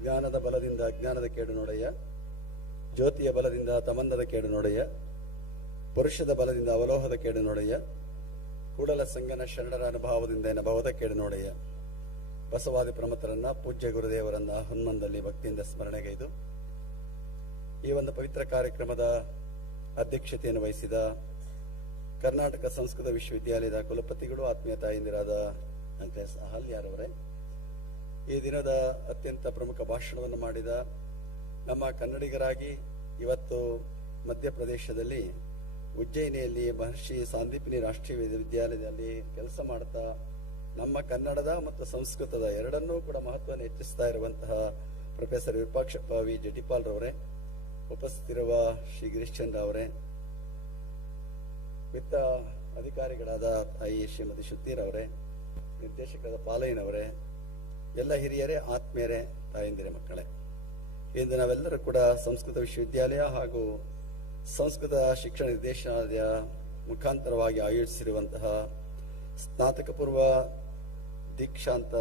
ಜ್ಞಾನದ ಬಲದಿಂದ ಅಜ್ಞಾನದ ಕೇಡು ನೋಡಯ್ಯ, ಜ್ಯೋತಿಯ ಬಲದಿಂದ ತಮಂದದ ಕೇಡು ನೋಡಯ್ಯ, ಪುರುಷದ ಬಲದಿಂದ ಅವಲೋಹದ ಕೇಡು ನೋಡಯ್ಯ, ಕೂಡಲ ಸಂಗನ ಶರಣರ ಅನುಭಾವದಿಂದ ಅನುಭವದ ಕೇಡು ನೋಡಯ್ಯ. ಬಸವಾದಿ ಪ್ರಮಥರನ್ನ, ಪೂಜ್ಯ ಗುರುದೇವರನ್ನ ಹನುಮಂದಲ್ಲಿ ಭಕ್ತಿಯಿಂದ ಸ್ಮರಣೆಗೈದು ಈ ಒಂದು ಪವಿತ್ರ ಕಾರ್ಯಕ್ರಮದ ಅಧ್ಯಕ್ಷತೆಯನ್ನು ವಹಿಸಿದ ಕರ್ನಾಟಕ ಸಂಸ್ಕೃತ ವಿಶ್ವವಿದ್ಯಾಲಯದ ಕುಲಪತಿಗಳು, ಆತ್ಮೀಯ ತಾಯಿಂದಿರಾದ ಅಂಕೇಶ್ ಅಹಲ್ಯಾರವರೇ, ಈ ದಿನದ ಅತ್ಯಂತ ಪ್ರಮುಖ ಭಾಷಣವನ್ನು ಮಾಡಿದ ನಮ್ಮ ಕನ್ನಡಿಗರಾಗಿ ಇವತ್ತು ಮಧ್ಯಪ್ರದೇಶದಲ್ಲಿ ಉಜ್ಜಯಿನಿಯಲ್ಲಿ ಮಹರ್ಷಿ ಸಾಂದೀಪಿನಿ ರಾಷ್ಟ್ರೀಯ ವಿಶ್ವವಿದ್ಯಾಲಯದಲ್ಲಿ ಕೆಲಸ ಮಾಡ್ತಾ ನಮ್ಮ ಕನ್ನಡದ ಮತ್ತು ಸಂಸ್ಕೃತದ ಎರಡನ್ನೂ ಕೂಡ ಮಹತ್ವವನ್ನು ಹೆಚ್ಚಿಸ್ತಾ ಇರುವಂತಹ ಪ್ರೊಫೆಸರ್ ವಿರೂಪಾಕ್ಷಪ್ಪ ವಿ ಜಟಿಪಾಲ್ ರವರೇ, ಉಪಸ್ಥಿತಿರುವ ಶ್ರೀ ಗಿರೀಶ್ ಚಂದ್ರ ಅವರೇ, ವಿತ್ತ ಅಧಿಕಾರಿಗಳಾದ ತಾಯಿ ಶ್ರೀಮತಿ ಶುತ್ತೀರ್ ಅವರೇ, ನಿರ್ದೇಶಕರಾದ ಪಾಲಯ್ಯನವರೇ, ಎಲ್ಲ ಹಿರಿಯರೇ, ಆತ್ಮೀಯರೇ, ತಾಯಂದಿರೇ, ಮಕ್ಕಳೇ, ಇಂದು ನಾವೆಲ್ಲರೂ ಕೂಡ ಸಂಸ್ಕೃತ ವಿಶ್ವವಿದ್ಯಾಲಯ ಹಾಗೂ ಸಂಸ್ಕೃತ ಶಿಕ್ಷಣ ನಿರ್ದೇಶನಾಲಯ ಮುಖಾಂತರವಾಗಿ ಆಯೋಜಿಸಿರುವಂತಹ ಸ್ನಾತಕ ಪೂರ್ವ ದೀಕ್ಷಾಂತ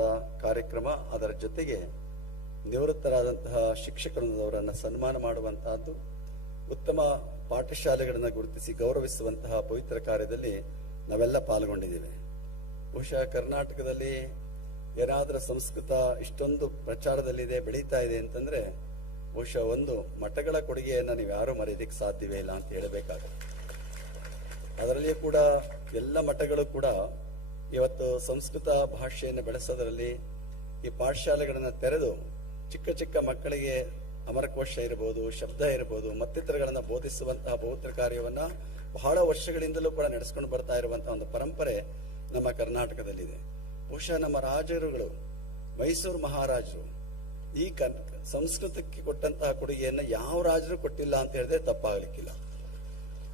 ಕಾರ್ಯಕ್ರಮ, ಅದರ ಜೊತೆಗೆ ನಿವೃತ್ತರಾದಂತಹ ಶಿಕ್ಷಕರವರನ್ನು ಸನ್ಮಾನ ಮಾಡುವಂತಹದ್ದು, ಉತ್ತಮ ಪಾಠಶಾಲೆಗಳನ್ನು ಗುರುತಿಸಿ ಗೌರವಿಸುವಂತಹ ಪವಿತ್ರ ಕಾರ್ಯದಲ್ಲಿ ನಾವೆಲ್ಲ ಪಾಲ್ಗೊಂಡಿದ್ದೇವೆ. ಬಹುಶಃ ಕರ್ನಾಟಕದಲ್ಲಿ ಏನಾದರೂ ಸಂಸ್ಕೃತ ಇಷ್ಟೊಂದು ಪ್ರಚಾರದಲ್ಲಿದೆ, ಬೆಳೀತಾ ಇದೆ ಅಂತಂದ್ರೆ ಬಹುಶಃ ಒಂದು ಮಠಗಳ ಕೊಡುಗೆಯನ್ನು ನೀವು ಯಾರೂ ಮರೆಯೋದಕ್ಕೆ ಸಾಧ್ಯವೇ ಇಲ್ಲ ಅಂತ ಹೇಳಬೇಕಾಗುತ್ತೆ. ಅದರಲ್ಲಿಯೂ ಕೂಡ ಎಲ್ಲ ಮಠಗಳು ಕೂಡ ಇವತ್ತು ಸಂಸ್ಕೃತ ಭಾಷೆಯನ್ನು ಬೆಳೆಸೋದರಲ್ಲಿ ಈ ಪಾಠಶಾಲೆಗಳನ್ನು ತೆರೆದು ಚಿಕ್ಕ ಚಿಕ್ಕ ಮಕ್ಕಳಿಗೆ ಅಮರಕೋಶ ಇರಬಹುದು, ಶಬ್ದ ಇರಬಹುದು, ಮತ್ತಿತರಗಳನ್ನು ಬೋಧಿಸುವಂತಹ ಪವಿತ್ರ ಕಾರ್ಯವನ್ನ ಬಹಳ ವರ್ಷಗಳಿಂದಲೂ ಕೂಡ ನಡೆಸ್ಕೊಂಡು ಬರ್ತಾ ಇರುವಂತಹ ಒಂದು ಪರಂಪರೆ ನಮ್ಮ ಕರ್ನಾಟಕದಲ್ಲಿದೆ. ಬಹುಶಃ ನಮ್ಮ ರಾಜರುಗಳು, ಮೈಸೂರು ಮಹಾರಾಜರು ಈ ಸಂಸ್ಕೃತಕ್ಕೆ ಕೊಟ್ಟಂತಹ ಕೊಡುಗೆಯನ್ನು ಯಾವ ರಾಜರು ಕೊಟ್ಟಿಲ್ಲ ಅಂತ ಹೇಳಿದ್ರೆ ತಪ್ಪಾಗಲಿಕ್ಕಿಲ್ಲ.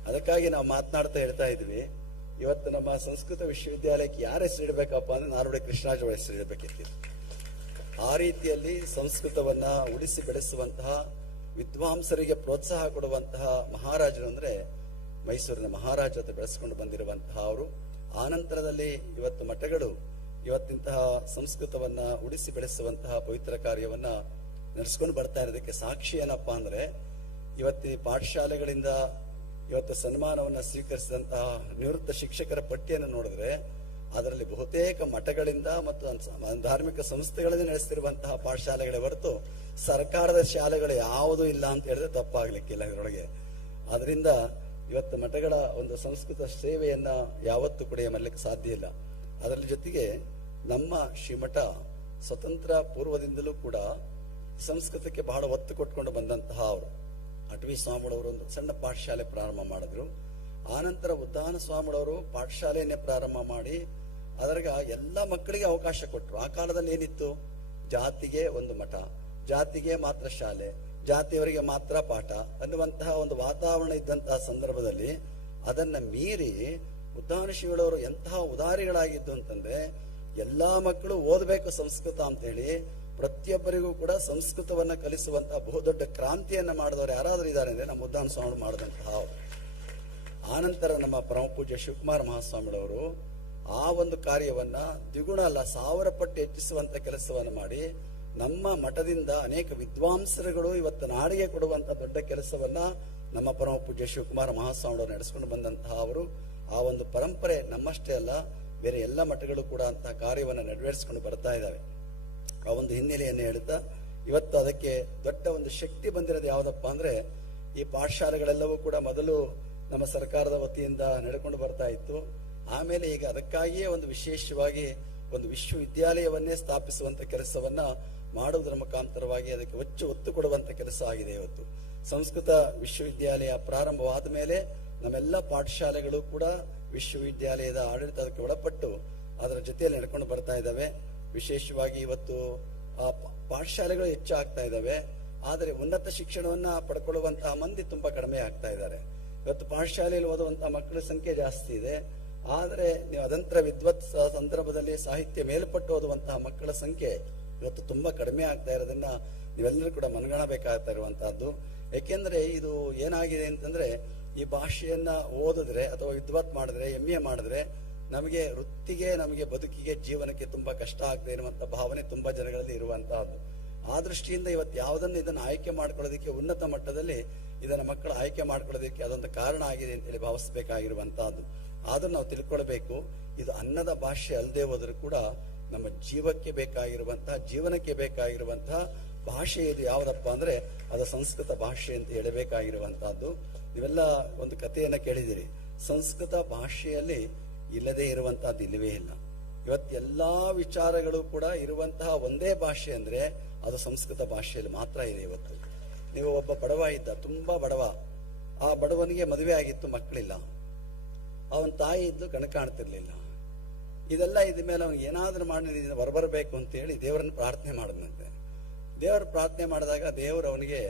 ಅದಕ್ಕಾಗಿ ನಾವು ಮಾತನಾಡ್ತಾ ಹೇಳ್ತಾ ಇದ್ವಿ, ಇವತ್ತು ನಮ್ಮ ಸಂಸ್ಕೃತ ವಿಶ್ವವಿದ್ಯಾಲಯಕ್ಕೆ ಯಾರ ಹೆಸರು ಇಡಬೇಕಪ್ಪ ಅಂದ್ರೆ ನಾಲ್ವಡಿ ಕೃಷ್ಣರಾಜ ಅವರ ಹೆಸರು ಇಡಬೇಕಿತ್ತು. ಆ ರೀತಿಯಲ್ಲಿ ಸಂಸ್ಕೃತವನ್ನ ಉಳಿಸಿ ಬೆಳೆಸುವಂತಹ, ವಿದ್ವಾಂಸರಿಗೆ ಪ್ರೋತ್ಸಾಹ ಕೊಡುವಂತಹ ಮಹಾರಾಜರು ಅಂದ್ರೆ ಮೈಸೂರಿನ ಮಹಾರಾಜ ಅಂತ ಬೆಳೆಸ್ಕೊಂಡು ಬಂದಿರುವಂತಹ ಅವರು. ಆನಂತರದಲ್ಲಿ ಇವತ್ತು ಮಠಗಳು ಇವತ್ತಿಂತಹ ಸಂಸ್ಕೃತವನ್ನ ಉಳಿಸಿ ಬೆಳೆಸುವಂತಹ ಪವಿತ್ರ ಕಾರ್ಯವನ್ನ ನಡೆಸ್ಕೊಂಡು ಬರ್ತಾ ಇರೋದಕ್ಕೆ ಸಾಕ್ಷಿ ಏನಪ್ಪಾ ಅಂದ್ರೆ, ಇವತ್ತಿನ ಪಾಠಶಾಲೆಗಳಿಂದ ಇವತ್ತು ಸನ್ಮಾನವನ್ನ ಸ್ವೀಕರಿಸಿದಂತಹ ನಿವೃತ್ತ ಶಿಕ್ಷಕರ ಪಟ್ಟಿಯನ್ನು ನೋಡಿದ್ರೆ ಅದರಲ್ಲಿ ಬಹುತೇಕ ಮಠಗಳಿಂದ ಮತ್ತು ಧಾರ್ಮಿಕ ಸಂಸ್ಥೆಗಳಿಂದ ನಡೆಸ್ತಿರುವಂತಹ ಪಾಠಶಾಲೆಗಳೇ ಹೊರತು ಸರ್ಕಾರದ ಶಾಲೆಗಳು ಯಾವುದೂ ಇಲ್ಲ ಅಂತ ಹೇಳಿದ್ರೆ ತಪ್ಪಾಗ್ಲಿಕ್ಕಿಲ್ಲ ಇದರೊಳಗೆ. ಆದ್ರಿಂದ ಇವತ್ತು ಮಠಗಳ ಒಂದು ಸಂಸ್ಕೃತ ಸೇವೆಯನ್ನ ಯಾವತ್ತೂ ಕೂಡ ಮರಲಿಕ್ಕೆ ಸಾಧ್ಯ ಇಲ್ಲ. ಅದರ ಜೊತೆಗೆ ನಮ್ಮ ಶ್ರೀಮಠ ಸ್ವತಂತ್ರ ಪೂರ್ವದಿಂದಲೂ ಕೂಡ ಸಂಸ್ಕೃತಕ್ಕೆ ಬಹಳ ಒತ್ತು ಕೊಟ್ಕೊಂಡು ಬಂದಂತಹ ಅವರು. ಅಟವಿ ಸ್ವಾಮಿಗಳವರು ಒಂದು ಸಣ್ಣ ಪಾಠಶಾಲೆ ಪ್ರಾರಂಭ ಮಾಡಿದ್ರು. ಆನಂತರ ಉದ್ದಾನ ಸ್ವಾಮಿಗಳವರು ಪಾಠಶಾಲೆಯನ್ನೇ ಪ್ರಾರಂಭ ಮಾಡಿ ಅದರಾಗ ಎಲ್ಲ ಮಕ್ಕಳಿಗೆ ಅವಕಾಶ ಕೊಟ್ಟರು. ಆ ಕಾಲದಲ್ಲಿ ಏನಿತ್ತು, ಜಾತಿಗೆ ಒಂದು ಮಠ, ಜಾತಿಗೆ ಮಾತ್ರ ಶಾಲೆ, ಜಾತಿಯವರಿಗೆ ಮಾತ್ರ ಪಾಠ ಅನ್ನುವಂತಹ ಒಂದು ವಾತಾವರಣ ಇದ್ದಂತಹ ಸಂದರ್ಭದಲ್ಲಿ ಅದನ್ನ ಮೀರಿ ಉದ್ದಾನ ಶ್ರೀಗಳವರು ಎಂತಹ ಉದಾರಿಗಳಾಗಿದ್ದು ಅಂತಂದ್ರೆ, ಎಲ್ಲಾ ಮಕ್ಕಳು ಓದಬೇಕು ಸಂಸ್ಕೃತ ಅಂತ ಹೇಳಿ ಪ್ರತಿಯೊಬ್ಬರಿಗೂ ಕೂಡ ಸಂಸ್ಕೃತವನ್ನ ಕಲಿಸುವಂತಹ ಬಹುದೊಡ್ಡ ಕ್ರಾಂತಿಯನ್ನ ಮಾಡಿದವರು ಯಾರಾದ್ರೂ ಇದ್ದಾರೆ ಅಂದ್ರೆ ನಮ್ಮ ಉದ್ದಾನ ಸ್ವಾಮಿ ಮಾಡಿದಂತಹ. ಆನಂತರ ನಮ್ಮ ಪರಮ ಪೂಜ್ಯ ಶಿವಕುಮಾರ ಮಹಾಸ್ವಾಮಿಗಳವರು ಆ ಒಂದು ಕಾರ್ಯವನ್ನ ದ್ವಿಗುಣ ಅಲ್ಲ 1000 ಪಟ್ಟು ಹೆಚ್ಚಿಸುವಂತ ಕೆಲಸವನ್ನು ಮಾಡಿ ನಮ್ಮ ಮಠದಿಂದ ಅನೇಕ ವಿದ್ವಾಂಸರುಗಳು ಇವತ್ತು ನಾಡಿಗೆ ಕೊಡುವಂತ ದೊಡ್ಡ ಕೆಲಸವನ್ನ ನಮ್ಮ ಪರಮ ಪೂಜ್ಯ ಶಿವಕುಮಾರ ಮಹಾಸ್ವಾಮಿಗಳು ನಡೆಸ್ಕೊಂಡು ಬಂದಂತಹ ಅವರು. ಆ ಒಂದು ಪರಂಪರೆ ನಮ್ಮಷ್ಟೇ ಅಲ್ಲ, ಬೇರೆ ಎಲ್ಲ ಮಠಗಳು ಕೂಡ ಅಂತಹ ಕಾರ್ಯವನ್ನು ನೆರವೇರಿಸಿಕೊಂಡು ಬರ್ತಾ ಇದ್ದಾವೆ. ಆ ಒಂದು ಹಿನ್ನೆಲೆಯನ್ನು ಹೇಳ್ತಾ ಇವತ್ತು ಅದಕ್ಕೆ ದೊಡ್ಡ ಒಂದು ಶಕ್ತಿ ಬಂದಿರೋದು ಯಾವುದಪ್ಪ ಅಂದ್ರೆ, ಈ ಪಾಠಶಾಲೆಗಳೆಲ್ಲವೂ ಕೂಡ ಮೊದಲು ನಮ್ಮ ಸರ್ಕಾರದ ವತಿಯಿಂದ ನಡೆಕೊಂಡು ಬರ್ತಾ ಇತ್ತು. ಆಮೇಲೆ ಈಗ ಅದಕ್ಕಾಗಿಯೇ ಒಂದು ವಿಶೇಷವಾಗಿ ಒಂದು ವಿಶ್ವವಿದ್ಯಾಲಯವನ್ನೇ ಸ್ಥಾಪಿಸುವಂತ ಕೆಲಸವನ್ನ ಮಾಡುವುದರ ಮುಖಾಂತರವಾಗಿ ಅದಕ್ಕೆ ಒತ್ತು ಕೊಡುವಂತ ಕೆಲಸ ಆಗಿದೆ. ಇವತ್ತು ಸಂಸ್ಕೃತ ವಿಶ್ವವಿದ್ಯಾಲಯ ಪ್ರಾರಂಭವಾದ ಮೇಲೆ ನಮ್ಮೆಲ್ಲ ಪಾಠಶಾಲೆಗಳು ಕೂಡ ವಿಶ್ವವಿದ್ಯಾಲಯದ ಆಡಳಿತಕ್ಕೆ ಒಳಪಟ್ಟು ಅದರ ಜೊತೆಯಲ್ಲಿ ನಡ್ಕೊಂಡು ಬರ್ತಾ ಇದ್ದಾವೆ. ವಿಶೇಷವಾಗಿ ಇವತ್ತು ಆ ಪಾಠಶಾಲೆಗಳು ಹೆಚ್ಚಾಗ್ತಾ ಇದ್ದಾವೆ, ಆದರೆ ಉನ್ನತ ಶಿಕ್ಷಣವನ್ನ ಪಡ್ಕೊಳ್ಳುವಂತಹ ಮಂದಿ ತುಂಬಾ ಕಡಿಮೆ ಆಗ್ತಾ ಇದ್ದಾರೆ. ಇವತ್ತು ಪಾಠಶಾಲೆಯಲ್ಲಿ ಓದುವಂತಹ ಮಕ್ಕಳ ಸಂಖ್ಯೆ ಜಾಸ್ತಿ ಇದೆ, ಆದರೆ ನೀವು ಅದಂತರ ವಿದ್ವತ್ ಸಂದರ್ಭದಲ್ಲಿ ಸಾಹಿತ್ಯ ಮೇಲ್ಪಟ್ಟು ಓದುವಂತಹ ಮಕ್ಕಳ ಸಂಖ್ಯೆ ಇವತ್ತು ತುಂಬಾ ಕಡಿಮೆ ಆಗ್ತಾ ಇರೋದನ್ನ ನೀವೆಲ್ಲರೂ ಕೂಡ ಮನಗಾಣಬೇಕಾಗ್ತಾ ಇರುವಂತಹದ್ದು. ಯಾಕೆಂದ್ರೆ ಇದು ಏನಾಗಿದೆ ಅಂತಂದ್ರೆ, ಈ ಭಾಷೆಯನ್ನ ಓದಿದ್ರೆ ಅಥವಾ ವಿದ್ವತ್ ಮಾಡಿದ್ರೆ, MA ಮಾಡಿದ್ರೆ ನಮಗೆ ವೃತ್ತಿಗೆ, ನಮಗೆ ಬದುಕಿಗೆ, ಜೀವನಕ್ಕೆ ತುಂಬಾ ಕಷ್ಟ ಆಗದೆ ಇರುವಂತ ಭಾವನೆ ತುಂಬಾ ಜನಗಳಲ್ಲಿ ಇರುವಂತಹದ್ದು. ಆ ದೃಷ್ಟಿಯಿಂದ ಇವತ್ತು ಯಾವುದನ್ನು ಇದನ್ನು ಆಯ್ಕೆ ಮಾಡ್ಕೊಳ್ಳೋದಕ್ಕೆ ಉನ್ನತ ಮಟ್ಟದಲ್ಲಿ ಇದನ್ನ ಮಕ್ಕಳು ಆಯ್ಕೆ ಮಾಡ್ಕೊಳ್ಳೋದಕ್ಕೆ ಅದೊಂದು ಕಾರಣ ಆಗಿದೆ ಅಂತೇಳಿ ಭಾವಿಸಬೇಕಾಗಿರುವಂತಹದ್ದು. ಆದ್ರೂ ನಾವು ತಿಳ್ಕೊಳ್ಬೇಕು, ಇದು ಅನ್ನದ ಭಾಷೆ ಅಲ್ಲದೆ ಹೋದರೂ ಕೂಡ ನಮ್ಮ ಜೀವಕ್ಕೆ ಬೇಕಾಗಿರುವಂತಹ, ಜೀವನಕ್ಕೆ ಬೇಕಾಗಿರುವಂತಹ ಭಾಷೆ ಇದು ಯಾವುದಪ್ಪ ಅಂದ್ರೆ ಅದು ಸಂಸ್ಕೃತ ಭಾಷೆ ಅಂತ ಹೇಳಬೇಕಾಗಿರುವಂತಹದ್ದು. ನೀವೆಲ್ಲ ಒಂದು ಕಥೆಯನ್ನ ಕೇಳಿದಿರಿ, ಸಂಸ್ಕೃತ ಭಾಷೆಯಲ್ಲಿ ಇಲ್ಲದೆ ಇರುವಂತಹದ್ದು ಇಲ್ಲವೇ ಇಲ್ಲ. ಇವತ್ತೆಲ್ಲಾ ವಿಚಾರಗಳು ಕೂಡ ಇರುವಂತಹ ಒಂದೇ ಭಾಷೆ ಅಂದ್ರೆ ಅದು ಸಂಸ್ಕೃತ ಭಾಷೆಯಲ್ಲಿ ಮಾತ್ರ ಇದೆ. ಇವತ್ತು ನೀವು ಒಬ್ಬ ಬಡವ ಇದ್ದ, ತುಂಬಾ ಬಡವ, ಆ ಬಡವನಿಗೆ ಮದುವೆ ಆಗಿತ್ತು, ಮಕ್ಕಳಿಲ್ಲ, ಅವನ ತಾಯಿ ಇದ್ದು ಕಣ್ ಕಾಣ್ತಿರ್ಲಿಲ್ಲ. ಇದೆಲ್ಲ ಇದ ಮೇಲೆ ಅವನಿಗೆ ಏನಾದ್ರೂ ಮಾಡಿ ಹೊರಬರಬೇಕು ಅಂತ ಹೇಳಿ ದೇವರನ್ನು ಪ್ರಾರ್ಥನೆ ಮಾಡಿದಂತೆ. ದೇವರ ಪ್ರಾರ್ಥನೆ ಮಾಡಿದಾಗ ದೇವರು ಅವನಿಗೆ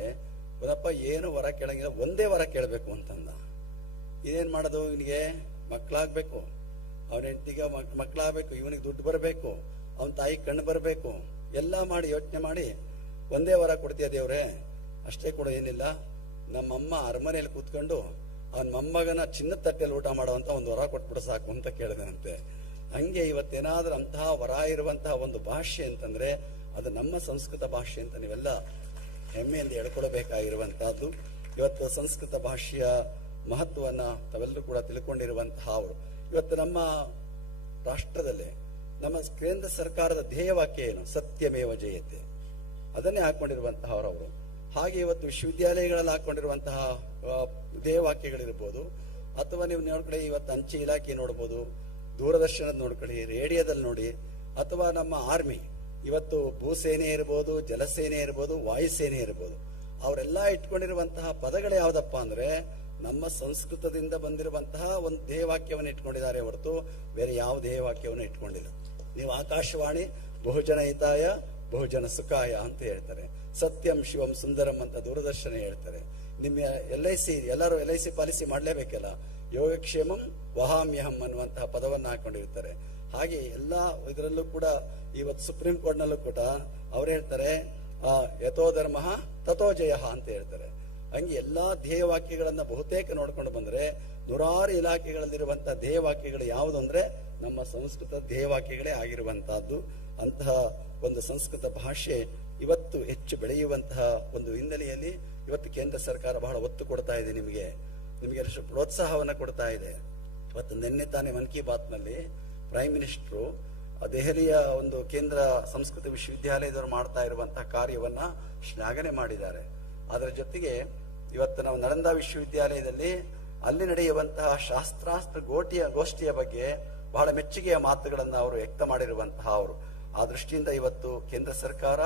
ಪುನಪ್ಪ ಏನು ವರ ಕೇಳಂಗಿಲ್ಲ, ಒಂದೇ ವರ ಕೇಳಬೇಕು ಅಂತಂದ. ಇದೇನ್ ಮಾಡೋದು, ಇವನಿಗೆ ಮಕ್ಕಳಾಗ್ಬೇಕು, ಅವನ ಹೆಂಡತಿಗೆ ಮಕ್ಕಳಾಗಬೇಕು, ಇವನಿಗೆ ದುಡ್ಡು ಬರಬೇಕು, ಅವನ ತಾಯಿ ಕಣ್ಣು ಬರಬೇಕು, ಎಲ್ಲ ಮಾಡಿ ಯೋಚನೆ ಮಾಡಿ ಒಂದೇ ವರ ಕೊಡ್ತೀಯ ದೇವ್ರೆ, ಅಷ್ಟೇ ಕೂಡ ಏನಿಲ್ಲ, ನಮ್ಮಮ್ಮ ಅರಮನೆಯಲ್ಲಿ ಕೂತ್ಕೊಂಡು ಅವನ ಮೊಮ್ಮಗನ ಚಿನ್ನದ ತಟ್ಟೆಯಲ್ಲಿ ಊಟ ಮಾಡುವಂತ ಒಂದು ವರ ಕೊಟ್ಬಿಡು ಸಾಕು ಅಂತ ಕೇಳಿದನಂತೆ. ಹಂಗೆ ಇವತ್ತೇನಾದ್ರೂ ಅಂತಹ ವರ ಇರುವಂತಹ ಒಂದು ಭಾಷೆ ಅಂತಂದ್ರೆ ಅದು ನಮ್ಮ ಸಂಸ್ಕೃತ ಭಾಷೆ ಅಂತ ನೀವೆಲ್ಲ ಹೆಮ್ಮೆಯಿಂದ ಹೇಳ್ಕೊಳ್ಬೇಕಾಗಿರುವಂತಹದ್ದು. ಇವತ್ತು ಸಂಸ್ಕೃತ ಭಾಷೆಯ ಮಹತ್ವವನ್ನ ತಾವೆಲ್ಲರೂ ಕೂಡ ತಿಳ್ಕೊಂಡಿರುವಂತಹ ಅವರು. ಇವತ್ತು ನಮ್ಮ ರಾಷ್ಟ್ರದಲ್ಲಿ ನಮ್ಮ ಕೇಂದ್ರ ಸರ್ಕಾರದ ಧ್ಯೇಯವಾಕ್ಯ ಏನು, ಸತ್ಯಮೇವ ಜಯತೆ, ಅದನ್ನೇ ಹಾಕೊಂಡಿರುವಂತಹ ಅವರು. ಹಾಗೆ ಇವತ್ತು ವಿಶ್ವವಿದ್ಯಾಲಯಗಳಲ್ಲಿ ಹಾಕೊಂಡಿರುವಂತಹ ಧ್ಯೇಯವಾಕ್ಯಗಳಿರ್ಬೋದು, ಅಥವಾ ನೀವು ನೋಡ್ಕೊಳ್ಳಿ, ಇವತ್ತು ಅಂಚೆ ಇಲಾಖೆ ನೋಡ್ಬೋದು, ದೂರದರ್ಶನದ ನೋಡ್ಕೊಳ್ಳಿ, ರೇಡಿಯೋದಲ್ಲಿ ನೋಡಿ, ಅಥವಾ ನಮ್ಮ ಆರ್ಮಿ, ಇವತ್ತು ಭೂಸೇನೆ ಇರ್ಬೋದು, ಜಲಸೇನೆ ಇರ್ಬೋದು, ವಾಯುಸೇನೆ ಇರ್ಬೋದು, ಅವರೆಲ್ಲ ಇಟ್ಕೊಂಡಿರುವಂತಹ ಪದಗಳು ಯಾವ್ದಪ್ಪ ಅಂದ್ರೆ ನಮ್ಮ ಸಂಸ್ಕೃತದಿಂದ ಬಂದಿರುವಂತಹ ಒಂದು ಧ್ಯೇಯವಾಕ್ಯವನ್ನು ಇಟ್ಕೊಂಡಿದ್ದಾರೆ ಹೊರತು ಬೇರೆ ಯಾವ ಧ್ಯೇಯವಾಕ್ಯವನ್ನು ಇಟ್ಕೊಂಡಿಲ್ಲ. ನೀವು ಆಕಾಶವಾಣಿ ಬಹುಜನ ಹಿತಾಯ ಬಹುಜನ ಸುಖಾಯ ಅಂತ ಹೇಳ್ತಾರೆ, ಸತ್ಯಂ ಶಿವಂ ಸುಂದರಂ ಅಂತ ದೂರದರ್ಶನ ಹೇಳ್ತಾರೆ. ನಿಮ್ಮ LIC ಎಲ್ಲರೂ LIC ಪಾಲಿಸಿ ಮಾಡ್ಲೇಬೇಕಲ್ಲ, ಯೋಗಕ್ಷೇಮಂ ವಹಾಮ್ಯಹಂ ಅನ್ನುವಂತಹ ಪದವನ್ನು ಹಾಕೊಂಡಿರ್ತಾರೆ. ಹಾಗೆ ಎಲ್ಲಾ ಇದರಲ್ಲೂ ಕೂಡ ಇವತ್ತು ಸುಪ್ರೀಂ ಕೋರ್ಟ್ ನಲ್ಲೂ ಕೂಡ ಅವ್ರು ಹೇಳ್ತಾರೆ ಯಥೋ ಧರ್ಮ ತಥೋ ಜಯ ಅಂತ ಹೇಳ್ತಾರೆ. ಹಂಗೆ ಎಲ್ಲಾ ಧ್ಯೇಯವಾಕ್ಯಗಳನ್ನ ಬಹುತೇಕ ನೋಡ್ಕೊಂಡು ಬಂದ್ರೆ ನೂರಾರು ಇಲಾಖೆಗಳಲ್ಲಿರುವಂತಹ ಧ್ಯೇಯವಾಕ್ಯಗಳು ಯಾವುದು ಅಂದ್ರೆ ನಮ್ಮ ಸಂಸ್ಕೃತ ಧ್ಯೇಯವಾಕ್ಯಗಳೇ ಆಗಿರುವಂತಹದ್ದು. ಅಂತಹ ಒಂದು ಸಂಸ್ಕೃತ ಭಾಷೆ ಇವತ್ತು ಹೆಚ್ಚು ಬೆಳೆಯುವಂತಹ ಒಂದು ಹಿನ್ನೆಲೆಯಲ್ಲಿ ಇವತ್ತು ಕೇಂದ್ರ ಸರ್ಕಾರ ಬಹಳ ಒತ್ತು ಕೊಡ್ತಾ ಇದೆ, ನಿಮಗೆ ಅಷ್ಟು ಪ್ರೋತ್ಸಾಹವನ್ನ ಕೊಡ್ತಾ ಇದೆ. ಇವತ್ತು ನಿನ್ನೆ ತಾನೇ ಮನ್ ಕಿ ಬಾತ್ ನಲ್ಲಿ ಪ್ರೈಮ್ ಮಿನಿಸ್ಟರ್ ದೆಹಲಿಯ ಒಂದು ಕೇಂದ್ರ ಸಂಸ್ಕೃತ ವಿಶ್ವವಿದ್ಯಾಲಯದವರು ಮಾಡ್ತಾ ಇರುವಂತಹ ಕಾರ್ಯವನ್ನ ಶ್ಲಾಘನೆ ಮಾಡಿದ್ದಾರೆ. ಅದರ ಜೊತೆಗೆ ಇವತ್ತು ನಾವು ನಳಂದ ವಿಶ್ವವಿದ್ಯಾಲಯದಲ್ಲಿ ಅಲ್ಲಿ ನಡೆಯುವಂತಹ ಶಾಸ್ತ್ರಾಸ್ತ್ರ ಗೋಷ್ಠಿಯ ಬಗ್ಗೆ ಬಹಳ ಮೆಚ್ಚುಗೆಯ ಮಾತುಗಳನ್ನು ಅವರು ವ್ಯಕ್ತ ಮಾಡಿರುವಂತಹ ಅವರು. ಆ ದೃಷ್ಟಿಯಿಂದ ಇವತ್ತು ಕೇಂದ್ರ ಸರ್ಕಾರ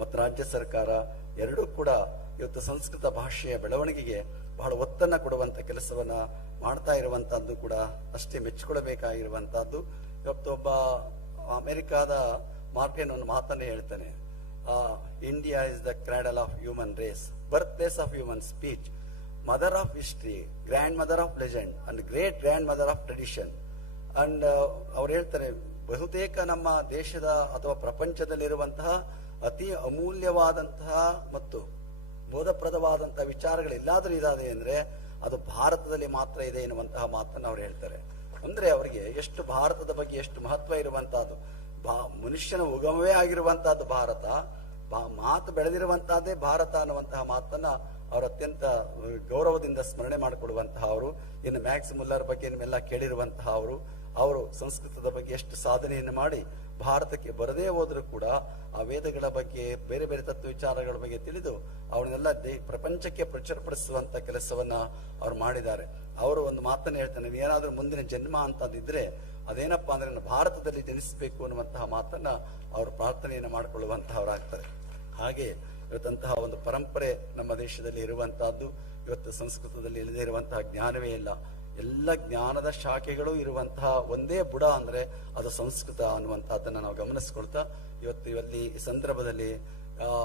ಮತ್ತು ರಾಜ್ಯ ಸರ್ಕಾರ ಎರಡೂ ಕೂಡ ಇವತ್ತು ಸಂಸ್ಕೃತ ಭಾಷೆಯ ಬೆಳವಣಿಗೆಗೆ ಬಹಳ ಒತ್ತನ್ನ ಕೊಡುವಂತ ಕೆಲಸವನ್ನ ಮಾಡ್ತಾ ಇರುವಂತಹದ್ದು ಕೂಡ ಅಷ್ಟೇ ಮೆಚ್ಚಿಕೊಳ್ಳಬೇಕಾಗಿರುವಂತಹದ್ದು. ಇವತ್ತು ಒಬ್ಬ ಅಮೆರಿಕಾದ ಮಾರ್ಟಿನ್ ಒಂದು ಮಾತನ್ನೇ ಹೇಳ್ತಾನೆ, India is the cradle of human race, birthplace of human speech, mother of history, grandmother of legend and great grandmother of tradition. And ಅವ್ರು ಹೇಳ್ತಾರೆ, ಬಹುತೇಕ ನಮ್ಮ ದೇಶದ ಅಥವಾ ಪ್ರಪಂಚದಲ್ಲಿರುವಂತಹ ಅತಿ ಅಮೂಲ್ಯವಾದಂತಹ ಮತ್ತು ಬೋಧಪ್ರದವಾದಂತಹ ವಿಚಾರಗಳು ಎಲ್ಲಾದ್ರೂ ಇದಾವೆ ಅಂದ್ರೆ ಅದು ಭಾರತದಲ್ಲಿ ಮಾತ್ರ ಇದೆ ಎನ್ನುವಂತಹ ಮಾತನ್ನು ಅವ್ರು ಹೇಳ್ತಾರೆ. ಅಂದ್ರೆ ಅವರಿಗೆ ಎಷ್ಟು ಭಾರತದ ಬಗ್ಗೆ ಎಷ್ಟು ಮಹತ್ವ ಇರುವಂತಹದ್ದು, ಮನುಷ್ಯನ ಉಗಮವೇ ಆಗಿರುವಂತಹದ್ದು ಭಾರತ, ಮಾತು ಬೆಳೆದಿರುವಂತಹದ್ದೇ ಭಾರತ ಅನ್ನುವಂತಹ ಮಾತನ್ನ ಅವರು ಅತ್ಯಂತ ಗೌರವದಿಂದ ಸ್ಮರಣೆ ಮಾಡಿಕೊಡುವಂತಹ ಅವರು. ಇನ್ನು ಮ್ಯಾಕ್ಸ್ ಮುಲ್ಲರ್ ಬಗ್ಗೆ ನಿಮ್ಮೆಲ್ಲ ಕೇಳಿರುವಂತಹ ಅವರು ಸಂಸ್ಕೃತದ ಬಗ್ಗೆ ಎಷ್ಟು ಸಾಧನೆಯನ್ನು ಮಾಡಿ ಭಾರತಕ್ಕೆ ಬರದೇ ಹೋದ್ರೂ ಕೂಡ ಆ ವೇದಗಳ ಬಗ್ಗೆ ಬೇರೆ ಬೇರೆ ತತ್ವ ವಿಚಾರಗಳ ಬಗ್ಗೆ ತಿಳಿದು ಅವನ್ನೆಲ್ಲ ಪ್ರಪಂಚಕ್ಕೆ ಪ್ರಚುರಪಡಿಸುವಂತ ಕೆಲಸವನ್ನ ಅವ್ರು ಮಾಡಿದ್ದಾರೆ. ಅವರು ಒಂದು ಮಾತನ್ನ ಹೇಳ್ತಾನೆ, ಏನಾದ್ರೂ ಮುಂದಿನ ಜನ್ಮ ಅಂತಂದಿದ್ರೆ ಅದೇನಪ್ಪಾ ಅಂದ್ರೆ ನಾನು ಭಾರತದಲ್ಲಿ ಜನಿಸಬೇಕು ಅನ್ನುವಂತಹ ಮಾತನ್ನ ಅವರು ಪ್ರಾರ್ಥನೆಯನ್ನು ಮಾಡಿಕೊಳ್ಳುವಂತಹವರಾಗ್ತಾರೆ. ಹಾಗೆ ಇವತ್ತಂತಹ ಒಂದು ಪರಂಪರೆ ನಮ್ಮ ದೇಶದಲ್ಲಿ ಇರುವಂತಹದ್ದು. ಇವತ್ತು ಸಂಸ್ಕೃತದಲ್ಲಿ ಇಲ್ಲದೆ ಇರುವಂತಹ ಜ್ಞಾನವೇ ಇಲ್ಲ. ಎಲ್ಲ ಜ್ಞಾನದ ಶಾಖೆಗಳು ಇರುವಂತಹ ಒಂದೇ ಬುಡ ಅಂದ್ರೆ ಅದು ಸಂಸ್ಕೃತ ಅನ್ನುವಂತಹದ್ದನ್ನ ನಾವು ಗಮನಿಸ್ಕೊಳ್ತಾ ಇವತ್ತು ಈ ಸಂದರ್ಭದಲ್ಲಿ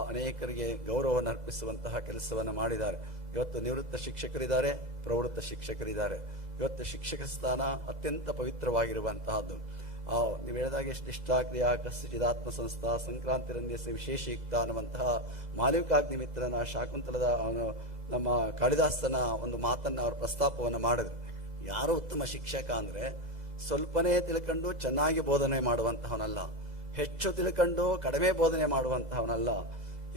ಅನೇಕರಿಗೆ ಗೌರವವನ್ನು ಅರ್ಪಿಸುವಂತಹ ಕೆಲಸವನ್ನ ಮಾಡಿದ್ದಾರೆ. ಇವತ್ತು ನಿವೃತ್ತ ಶಿಕ್ಷಕರಿದ್ದಾರೆ, ಪ್ರವೃತ್ತ ಶಿಕ್ಷಕರಿದ್ದಾರೆ. ಇವತ್ತು ಶಿಕ್ಷಕ ಸ್ಥಾನ ಅತ್ಯಂತ ಪವಿತ್ರವಾಗಿರುವಂತಹದ್ದು. ನೀವು ಹೇಳಿದಾಗ ನಿಷ್ಠಾಕ್ರಿಯಾ ಕಶ್ಚಿದಾತ್ಮ ಸಂಸ್ಥಾ ಸಂಕ್ರಾಂತಿರನ್ಯಸ ವಿಶೇಷಯುಕ್ತ ಅನ್ನುವಂತಹ ಮಾಲವಿಕಾಗ್ನಿ ಮಿತ್ರನ ಶಾಕುಂತಲದ ನಮ್ಮ ಕಾಳಿದಾಸನ ಒಂದು ಮಾತನ್ನ ಅವ್ರ ಪ್ರಸ್ತಾಪವನ್ನು ಮಾಡಿದ್ರು. ಯಾರು ಉತ್ತಮ ಶಿಕ್ಷಕ ಅಂದ್ರೆ ಸ್ವಲ್ಪನೇ ತಿಳ್ಕೊಂಡು ಚೆನ್ನಾಗಿ ಬೋಧನೆ ಮಾಡುವಂತಹವನಲ್ಲ, ಹೆಚ್ಚು ತಿಳ್ಕೊಂಡು ಕಡಿಮೆ ಬೋಧನೆ ಮಾಡುವಂತಹವನಲ್ಲ,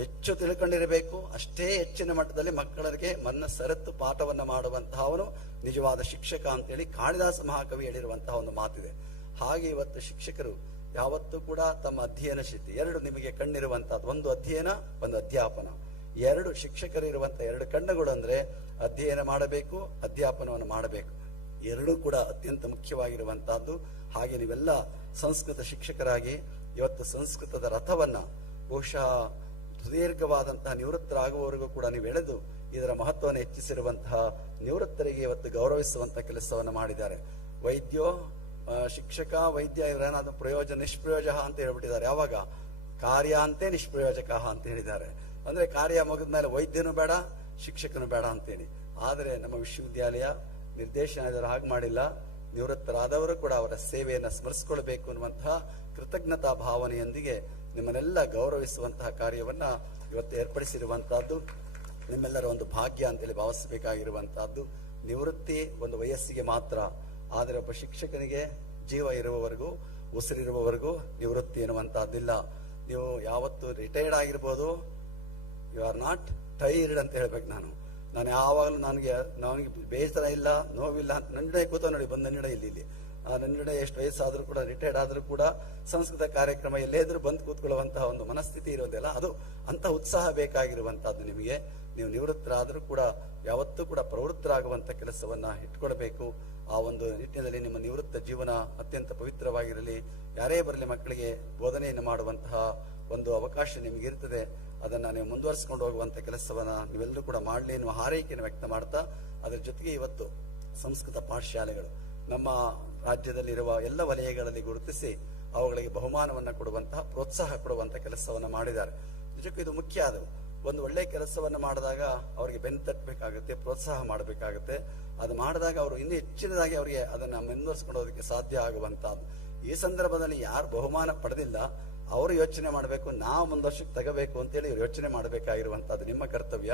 ಹೆಚ್ಚು ತಿಳ್ಕೊಂಡಿರಬೇಕು, ಅಷ್ಟೇ ಹೆಚ್ಚಿನ ಮಟ್ಟದಲ್ಲಿ ಮಕ್ಕಳಿಗೆ ಸೆರೆತು ಪಾಠವನ್ನ ಮಾಡುವಂತಹ ಅವನು ನಿಜವಾದ ಶಿಕ್ಷಕ ಅಂತೇಳಿ ಕಾಳಿದಾಸ ಮಹಾಕವಿ ಹೇಳಿರುವಂತಹ ಒಂದು ಮಾತಿದೆ. ಹಾಗೆ ಇವತ್ತು ಶಿಕ್ಷಕರು ಯಾವತ್ತೂ ಕೂಡ ತಮ್ಮ ಅಧ್ಯಯನ ಶಕ್ತಿ, ಎರಡು ನಿಮಗೆ ಕಣ್ಣಿರುವಂತಹದ್ದು, ಒಂದು ಅಧ್ಯಯನ, ಒಂದು ಅಧ್ಯಾಪನ. ಎರಡು ಶಿಕ್ಷಕರು ಇರುವಂತಹ ಎರಡು ಕಣ್ಣುಗಳು ಅಂದ್ರೆ ಅಧ್ಯಯನ ಮಾಡಬೇಕು, ಅಧ್ಯಾಪನವನ್ನು ಮಾಡಬೇಕು. ಎರಡೂ ಕೂಡ ಅತ್ಯಂತ ಮುಖ್ಯವಾಗಿರುವಂತಹದ್ದು. ಹಾಗೆ ನೀವೆಲ್ಲ ಸಂಸ್ಕೃತ ಶಿಕ್ಷಕರಾಗಿ ಇವತ್ತು ಸಂಸ್ಕೃತದ ರಥವನ್ನ ಬಹುಶಃ ಸುದೀರ್ಘವಾದಂತಹ ನಿವೃತ್ತರಾಗುವವರೆಗೂ ಕೂಡ ನೀವು ಎಳೆದು ಇದರ ಮಹತ್ವವನ್ನು ಹೆಚ್ಚಿಸಿರುವಂತಹ ನಿವೃತ್ತರಿಗೆ ಇವತ್ತು ಗೌರವಿಸುವಂತಹ ಕೆಲಸವನ್ನು ಮಾಡಿದ್ದಾರೆ. ವೈದ್ಯೋ ಶಿಕ್ಷಕ ವೈದ್ಯ ಇವರೇನಾದ್ರೂ ಪ್ರಯೋಜನ ನಿಷ್ಪ್ರಯೋಜಕ ಅಂತ ಹೇಳ್ಬಿಟ್ಟಿದ್ದಾರೆ. ಯಾವಾಗ ಕಾರ್ಯ ಅಂತೆ ನಿಷ್ಪ್ರಯೋಜಕ ಅಂತ ಹೇಳಿದ್ದಾರೆ. ಅಂದ್ರೆ ಕಾರ್ಯ ಮುಗಿದ ಮೇಲೆ ವೈದ್ಯನು ಬೇಡ, ಶಿಕ್ಷಕನು ಬೇಡ ಅಂತೇಳಿ. ಆದರೆ ನಮ್ಮ ವಿಶ್ವವಿದ್ಯಾಲಯ ನಿರ್ದೇಶನ ಹಾಗೆ ಮಾಡಿಲ್ಲ. ನಿವೃತ್ತರಾದವರು ಕೂಡ ಅವರ ಸೇವೆಯನ್ನು ಸ್ಮರಿಸಿಕೊಳ್ಬೇಕು ಅನ್ನುವಂತಹ ಕೃತಜ್ಞತಾ ಭಾವನೆಯೊಂದಿಗೆ ನಿಮ್ಮನ್ನೆಲ್ಲ ಗೌರವಿಸುವಂತಹ ಕಾರ್ಯವನ್ನ ಇವತ್ತು ಏರ್ಪಡಿಸಿರುವಂತಹದ್ದು ನಿಮ್ಮೆಲ್ಲರ ಒಂದು ಭಾಗ್ಯ ಅಂತೇಳಿ ಭಾವಿಸಬೇಕಾಗಿರುವಂತಹದ್ದು. ನಿವೃತ್ತಿ ಒಂದು ವಯಸ್ಸಿಗೆ ಮಾತ್ರ, ಆದರೆ ಒಬ್ಬ ಶಿಕ್ಷಕನಿಗೆ ಜೀವ ಇರುವವರೆಗೂ, ಉಸಿರಿರುವವರೆಗೂ ನಿವೃತ್ತಿ ಎನ್ನುವಂತಹದ್ದಿಲ್ಲ. ನೀವು ಯಾವತ್ತು ರಿಟೈರ್ಡ್ ಆಗಿರ್ಬೋದು, ಯು ಆರ್ ನಾಟ್ ಟೈರ್ಡ್ ಅಂತ ಹೇಳ್ಬೇಕು. ನಾನು ಯಾವಾಗಲೂ ನನಗೆ ಬೇಸರ ಇಲ್ಲ, ನೋವಿಲ್ಲ, ನನ್ನಡೆ ಕೂತ ನೋಡಿ ಬಂದು ನನ್ನಡೆ ಇಲ್ಲಿ ನನ್ನಡೆ ಎಷ್ಟು ವಯಸ್ಸಾದ್ರೂ ಕೂಡ, ರಿಟೈರ್ಡ್ ಆದ್ರೂ ಕೂಡ ಸಂಸ್ಕೃತ ಕಾರ್ಯಕ್ರಮ ಎಲ್ಲೇ ಇದ್ರೂ ಬಂದು ಕೂತ್ಕೊಳ್ಳುವಂತಹ ಒಂದು ಮನಸ್ಥಿತಿ ಇರೋದಿಲ್ಲ. ಅದು ಅಂತ ಉತ್ಸಾಹ ಬೇಕಾಗಿರುವಂತಹದ್ದು ನಿಮಗೆ. ನೀವು ನಿವೃತ್ತರಾದ್ರೂ ಕೂಡ ಯಾವತ್ತೂ ಕೂಡ ಪ್ರವೃತ್ತರಾಗುವಂತ ಕೆಲಸವನ್ನ ಇಟ್ಕೊಳ್ಬೇಕು. ಆ ಒಂದು ನಿಟ್ಟಿನಲ್ಲಿ ನಿಮ್ಮ ನಿವೃತ್ತ ಜೀವನ ಅತ್ಯಂತ ಪವಿತ್ರವಾಗಿರಲಿ. ಯಾರೇ ಬರಲಿ ಮಕ್ಕಳಿಗೆ ಬೋಧನೆಯನ್ನು ಮಾಡುವಂತಹ ಒಂದು ಅವಕಾಶ ನಿಮಗಿರ್ತದೆ. ಅದನ್ನ ನೀವು ಮುಂದುವರಿಸಿಕೊಂಡು ಹೋಗುವಂತ ಕೆಲಸವನ್ನ ನೀವೆಲ್ಲರೂ ಕೂಡ ಮಾಡಲಿ ಎನ್ನುವ ಹಾರೈಕೆಯನ್ನು ವ್ಯಕ್ತ ಮಾಡ್ತಾ, ಅದರ ಜೊತೆಗೆ ಇವತ್ತು ಸಂಸ್ಕೃತ ಪಾಠಶಾಲೆಗಳು ನಮ್ಮ ರಾಜ್ಯದಲ್ಲಿರುವ ಎಲ್ಲ ವಲಯಗಳಲ್ಲಿ ಗುರುತಿಸಿ ಅವುಗಳಿಗೆ ಬಹುಮಾನವನ್ನ ಕೊಡುವಂತಹ, ಪ್ರೋತ್ಸಾಹ ಕೊಡುವಂತಹ ಕೆಲಸವನ್ನ ಮಾಡಿದ್ದಾರೆ. ನಿಜಕ್ಕೂ ಇದು ಮುಖ್ಯ. ಅದು ಒಂದು ಒಳ್ಳೆ ಕೆಲಸವನ್ನ ಮಾಡಿದಾಗ ಅವರಿಗೆ ಬೆನ್ನು ತಟ್ಟಬೇಕಾಗುತ್ತೆ, ಪ್ರೋತ್ಸಾಹ ಮಾಡಬೇಕಾಗುತ್ತೆ. ಅದು ಮಾಡಿದಾಗ ಅವರು ಇನ್ನೂ ಹೆಚ್ಚಿನದಾಗಿ ಅವರಿಗೆ ಅದನ್ನ ಮುಂದುವರಿಸಿಕೊಂಡು ಹೋಗೋದಕ್ಕೆ ಸಾಧ್ಯ ಆಗುವಂತಹದ್ದು. ಈ ಸಂದರ್ಭದಲ್ಲಿ ಯಾರು ಬಹುಮಾನ ಪಡೆದಿಲ್ಲ ಅವರು ಯೋಚನೆ ಮಾಡಬೇಕು, ನಾವು ಮುಂದೆ ವರ್ಷಕ್ಕೆ ತಗೋಬೇಕು ಅಂತೇಳಿ ಇವ್ರು ಯೋಚನೆ ಮಾಡಬೇಕಾಗಿರುವಂತಹದ್ದು ನಿಮ್ಮ ಕರ್ತವ್ಯ.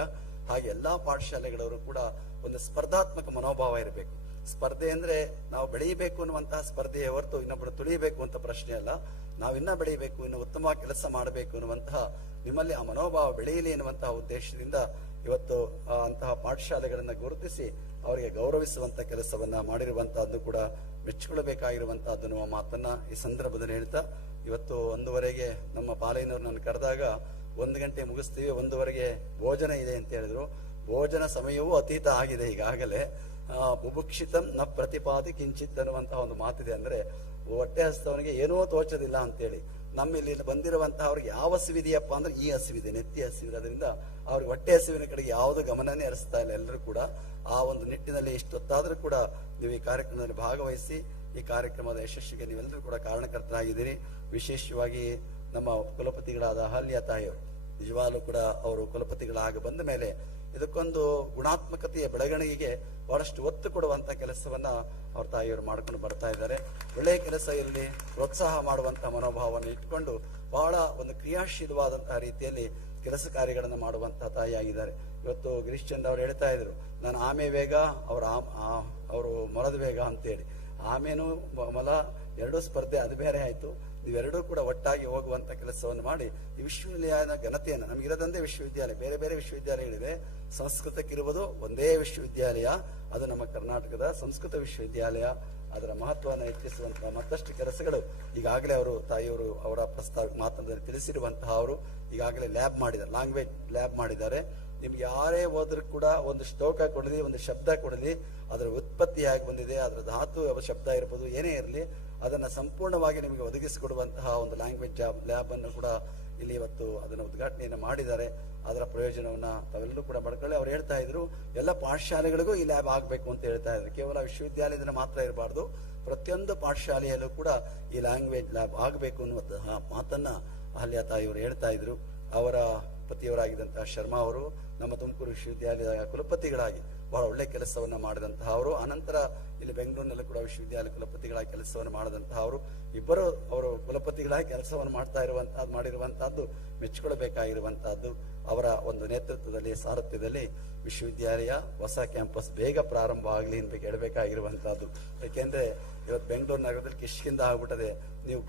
ಹಾಗೆ ಎಲ್ಲಾ ಪಾಠಶಾಲೆಗಳವರು ಕೂಡ ಒಂದು ಸ್ಪರ್ಧಾತ್ಮಕ ಮನೋಭಾವ ಇರಬೇಕು. ಸ್ಪರ್ಧೆ ಅಂದ್ರೆ ನಾವು ಬೆಳೆಯಬೇಕು ಅನ್ನುವಂತಹ ಸ್ಪರ್ಧೆಯ ಹೊರತು ಇನ್ನೊಬ್ಬರು ತುಳಿಯಬೇಕು ಅಂತ ಪ್ರಶ್ನೆ ಅಲ್ಲ. ನಾವಿನ್ನ ಬೆಳೆಯಬೇಕು, ಇನ್ನು ಉತ್ತಮ ಕೆಲಸ ಮಾಡಬೇಕು ಅನ್ನುವಂತಹ ನಿಮ್ಮಲ್ಲಿ ಆ ಮನೋಭಾವ ಬೆಳೆಯಲಿ ಎನ್ನುವಂತಹ ಉದ್ದೇಶದಿಂದ ಇವತ್ತು ಅಂತಹ ಪಾಠಶಾಲೆಗಳನ್ನ ಗುರುತಿಸಿ ಅವರಿಗೆ ಗೌರವಿಸುವಂತ ಕೆಲಸವನ್ನ ಮಾಡಿರುವಂತಹದ್ದು ಕೂಡ ಮೆಚ್ಚಿಕೊಳ್ಳಬೇಕಾಗಿರುವಂತಹದ್ದು ನಮ್ಮ ಮಾತನ್ನ ಈ ಸಂದರ್ಭದಲ್ಲಿ ಹೇಳ್ತಾ, ಇವತ್ತು 1:15 ನಮ್ಮ ಪಾಲೈನವ್ರು ನಾನು ಕರೆದಾಗ 1 ಗಂಟೆ ಮುಗಿಸ್ತೀವಿ, 1:15 ಭೋಜನ ಇದೆ ಅಂತ ಹೇಳಿದ್ರು. ಭೋಜನ ಸಮಯವೂ ಅತೀತ ಆಗಿದೆ ಈಗಾಗಲೇ. ಬುಭುಕ್ಷಿತಂ ನ ಪ್ರತಿಪಾದಿ ಕಿಂಚಿತ್ ಅನ್ನುವಂತಹ ಒಂದು ಮಾತಿದೆ. ಅಂದ್ರೆ ಹೊಟ್ಟೆ ಹಸ್ತವನಿಗೆ ಏನೋ ತೋಚದಿಲ್ಲ ಅಂತೇಳಿ. ನಮ್ಮಲ್ಲಿ ಬಂದಿರುವಂತಹ ಅವ್ರಿಗೆ ಯಾವ ಹಸಿವಿದೆಯಪ್ಪ ಅಂದ್ರೆ ಈ ಹಸಿವಿದೆ, ನೆತ್ತಿ ಹಸಿವಿದೆ. ಅದರಿಂದ ಅವ್ರಿಗೆ ಹೊಟ್ಟೆ ಹಸಿವಿನ ಕಡೆಗೆ ಯಾವುದು ಗಮನನೇ ಹರಿಸ್ತಾ ಇಲ್ಲ. ಎಲ್ಲರೂ ಕೂಡ ಆ ಒಂದು ನಿಟ್ಟಿನಲ್ಲಿ ಇಷ್ಟೊತ್ತಾದ್ರೂ ಕೂಡ ನೀವು ಈ ಕಾರ್ಯಕ್ರಮದಲ್ಲಿ ಭಾಗವಹಿಸಿ ಈ ಕಾರ್ಯಕ್ರಮದ ಯಶಸ್ಸಿಗೆ ನೀವೆಲ್ಲರೂ ಕೂಡ ಕಾರಣಕರ್ತರಾಗಿದ್ದೀರಿ. ವಿಶೇಷವಾಗಿ ನಮ್ಮ ಕುಲಪತಿಗಳಾದ ಅಹಲ್ಯ ತಾಯಿಯವರು ನಿಜವಾಗ್ಲೂ ಕೂಡ ಅವರು ಕುಲಪತಿಗಳಾಗಿ ಬಂದ ಮೇಲೆ ಇದಕ್ಕೊಂದು ಗುಣಾತ್ಮಕತೆಯ ಬೆಳವಣಿಗೆಗೆ ಬಹಳಷ್ಟು ಒತ್ತು ಕೊಡುವಂತ ಕೆಲಸವನ್ನ ಅವ್ರ ತಾಯಿಯವರು ಮಾಡ್ಕೊಂಡು ಬರ್ತಾ ಇದ್ದಾರೆ. ಒಳ್ಳೆಯ ಕೆಲಸ ಇರಲಿ, ಪ್ರೋತ್ಸಾಹ ಮಾಡುವಂತಹ ಮನೋಭಾವವನ್ನು ಇಟ್ಕೊಂಡು ಬಹಳ ಒಂದು ಕ್ರಿಯಾಶೀಲವಾದಂತಹ ರೀತಿಯಲ್ಲಿ ಕೆಲಸ ಕಾರ್ಯಗಳನ್ನು ಮಾಡುವಂತಹ ತಾಯಿಯಾಗಿದ್ದಾರೆ. ಇವತ್ತು ಗಿರೀಶ್ ಚಂದ್ರ ಅವರು ಹೇಳ್ತಾ ಇದ್ರು, ನಾನು ಆಮೆ ವೇಗ, ಅವರು ಮೊಲದ ವೇಗ ಅಂತೇಳಿ. ಆಮೇನು ಮೊಲ ಎರಡೂ ಸ್ಪರ್ಧೆ ಅದು ಬೇರೆ ಆಯ್ತು. ನೀವೆರಡೂ ಕೂಡ ಒಟ್ಟಾಗಿ ಹೋಗುವಂತ ಕೆಲಸವನ್ನು ಮಾಡಿ ಈ ವಿಶ್ವವಿದ್ಯಾಲಯದ ಘನತೆಯನ್ನು, ನಮಗಿರೋದಂದೇ ವಿಶ್ವವಿದ್ಯಾಲಯ, ಬೇರೆ ಬೇರೆ ವಿಶ್ವವಿದ್ಯಾಲಯಗಳಿದೆ. ಸಂಸ್ಕೃತಕ್ಕಿರುವುದು ಒಂದೇ ವಿಶ್ವವಿದ್ಯಾಲಯ, ಅದು ನಮ್ಮ ಕರ್ನಾಟಕದ ಸಂಸ್ಕೃತ ವಿಶ್ವವಿದ್ಯಾಲಯ. ಅದರ ಮಹತ್ವವನ್ನು ಹೆಚ್ಚಿಸುವಂತಹ ಮತ್ತಷ್ಟು ಕೆಲಸಗಳು ಈಗಾಗಲೇ ಅವರು ತಾಯಿಯವರು ಅವರ ಪ್ರಸ್ತಾವ ಮಾತನಾಡಿ ತಿಳಿಸಿರುವಂತಹ ಅವರು ಈಗಾಗಲೇ ಲ್ಯಾಬ್ ಮಾಡಿದ್ದಾರೆ, ಲ್ಯಾಂಗ್ವೇಜ್ ಲ್ಯಾಬ್ ಮಾಡಿದ್ದಾರೆ. ನಿಮ್ಗೆ ಯಾರೇ ಹೋದ್ರೂ ಕೂಡ ಒಂದು ಶ್ಲೋಕ ಕೊಡಲಿ, ಒಂದು ಶಬ್ದ ಕೊಡಲಿ, ಅದರ ಉತ್ಪತ್ತಿ ಹೇಗೆ ಬಂದಿದೆ, ಅದರ ಧಾತು ಶಬ್ದ ಇರ್ಬೋದು, ಏನೇ ಇರಲಿ, ಅದನ್ನ ಸಂಪೂರ್ಣವಾಗಿ ನಿಮಗೆ ಒದಗಿಸಿಕೊಡುವಂತಹ ಒಂದು ಲ್ಯಾಂಗ್ವೇಜ್ ಲ್ಯಾಬ್ ಅನ್ನು ಕೂಡ ಇಲ್ಲಿ ಇವತ್ತು ಅದನ್ನ ಉದ್ಘಾಟನೆಯನ್ನು ಮಾಡಿದ್ದಾರೆ. ಅದರ ಪ್ರಯೋಜನವನ್ನ ತಾವೆಲ್ಲರೂ ಕೂಡ ಪಡ್ಕೊಳ್ಳಿ. ಅವ್ರು ಹೇಳ್ತಾ ಇದ್ರು ಎಲ್ಲ ಪಾಠಶಾಲೆಗಳಿಗೂ ಈ ಲ್ಯಾಬ್ ಆಗ್ಬೇಕು ಅಂತ ಹೇಳ್ತಾ ಇದ್ರು. ಕೇವಲ ವಿಶ್ವವಿದ್ಯಾಲಯದಿಂದ ಮಾತ್ರ ಇರಬಾರ್ದು, ಪ್ರತಿಯೊಂದು ಪಾಠಶಾಲೆಯಲ್ಲೂ ಕೂಡ ಈ ಲ್ಯಾಂಗ್ವೇಜ್ ಲ್ಯಾಬ್ ಆಗಬೇಕು ಅನ್ನುವಂತಹ ಮಾತನ್ನ ಅಹಲ್ಯ ತಾಯಿಯವರು ಹೇಳ್ತಾ ಇದ್ರು. ಅವರ ಪತಿಯವರಾಗಿದ್ದಂತಹ ಶರ್ಮಾ ಅವರು ನಮ್ಮ ತುಮಕೂರು ವಿಶ್ವವಿದ್ಯಾಲಯದ ಕುಲಪತಿಗಳಾಗಿ ಬಹಳ ಒಳ್ಳೆ ಕೆಲಸವನ್ನ ಮಾಡಿದಂತಹ ಅವರು. ಅನಂತರ ಇಲ್ಲಿ ಬೆಂಗಳೂರಿನಲ್ಲೂ ಕೂಡ ವಿಶ್ವವಿದ್ಯಾಲಯ ಕುಲಪತಿಗಳಾಗಿ ಕೆಲಸವನ್ನು ಮಾಡಿದಂತಹ ಅವರು ಇಬ್ಬರು ಅವರು ಕುಲಪತಿಗಳಾಗಿ ಕೆಲಸವನ್ನು ಮಾಡಿರುವಂತಹದ್ದು ಮೆಚ್ಚಿಕೊಳ್ಳಬೇಕಾಗಿರುವಂತಹದ್ದು. ಅವರ ಒಂದು ನೇತೃತ್ವದಲ್ಲಿ ಸಾರಥ್ಯದಲ್ಲಿ ವಿಶ್ವವಿದ್ಯಾಲಯ ಹೊಸ ಕ್ಯಾಂಪಸ್ ಬೇಗ ಪ್ರಾರಂಭ ಆಗಲಿ ಅಂತ ಹೇಳಬೇಕಾಗಿರುವಂತಹದ್ದು. ಯಾಕೆಂದ್ರೆ ಇವತ್ತು ಬೆಂಗಳೂರು ನಗರದಲ್ಲಿ ಕಿಷ್ಕಿಂದ ಆಗ್ಬಿಟ್ಟದೆ, ನೀವು